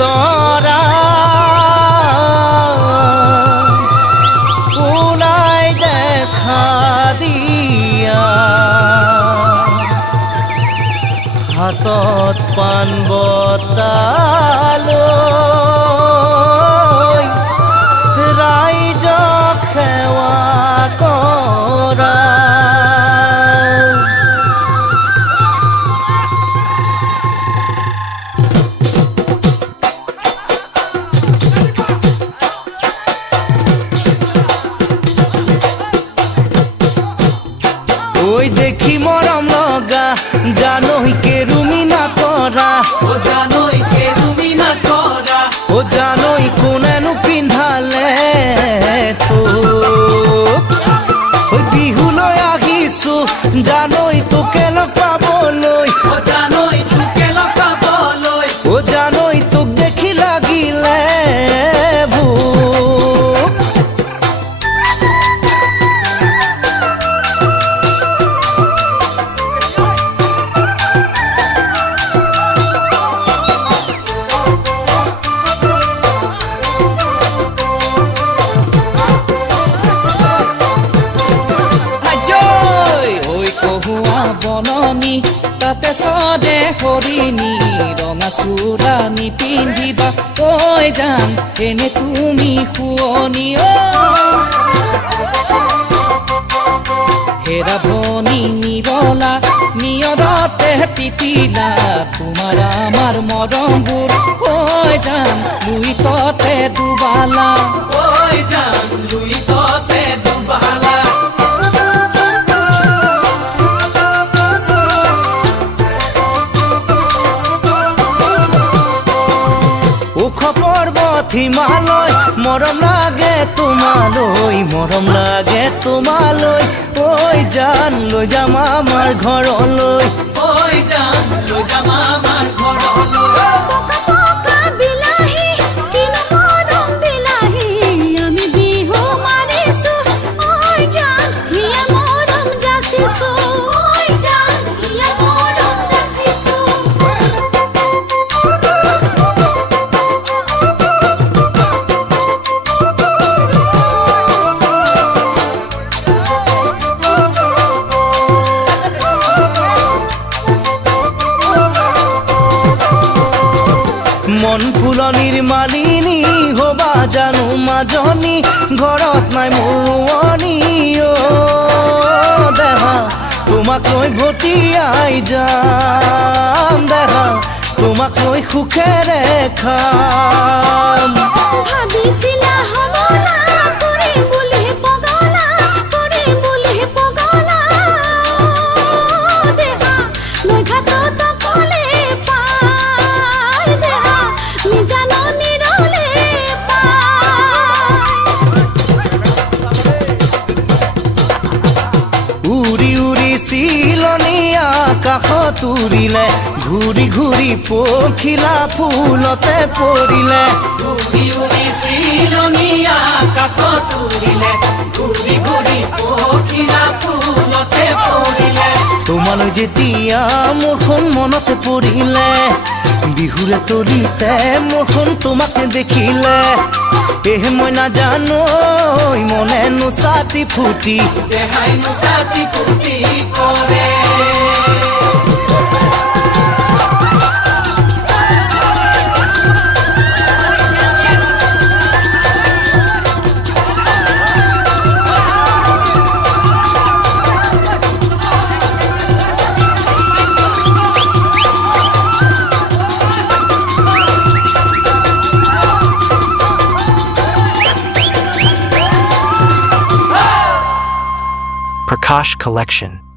তৰা ওলাই দেখা দিয়া হাতত পাণ বঁটা লৈ ৰাইজক সেৱা কৰা ওই দেখি মৰম লগা জানই কেৰুমি নকৰা ও জানই কেৰুমি নকৰা ও জানই কোনেনো পিন্ধালে তোক ওই বিহুলৈ আহিছো জানই তোকে লগ পাবলৈ ও জানই তোকে লগ পাবলৈ ও জানই তোক দেখি লাগিলে ভোক বননি তাতে সদে হৰিণী ৰঙা চোৰানি পিন্ধিবা ঐ জান এনে তুমি শুৱনি হেৰা ভনী নিৰলা নিয়ৰতে তিতিলা তোমাৰ আমাৰ মৰমবোৰ ঐ জান লুই ততে ডুবালা ঐ জান লুই ততে ডুবালা হিমালয় মৰম লাগে তোমালৈ ঐ জান লৈ যাম আমাৰ ঘৰলৈ ঐ জান লৈ যাম আমাৰ ঘৰলৈ মন ফুলনিৰ মালিনী হবা জানো মাজনী ঘৰত নাই মোৰণী দেহা তোমাক লৈ ভটিয়াই যাম দেহা তোমাক লৈ সুখেৰে খাম ভাবিছিলা হবলা কৰিম বুলি পগলা দেহা লৈ ঘাটত কলে পাৰ দেহা নিজানো নিৰলে উৰি উৰি চিলনী আকাশত উৰিলে ঘূৰি ঘূৰি পখিলা ফুলতে পৰিলে উৰি উৰি চিলনী আকাশত উৰিলে ঘূৰি ঘূৰি পখিলা ফুলতে পৰিলে তোমালৈ যেতিয়া মোৰখন মনতে পৰিলে বিহুৰে তলিছে মোৰখন তোমাক দেখিলে মই নাজানো মনে নোচাতি ফুটি দেহাই নোচাতি ফুটি কৰে Prakash Collection.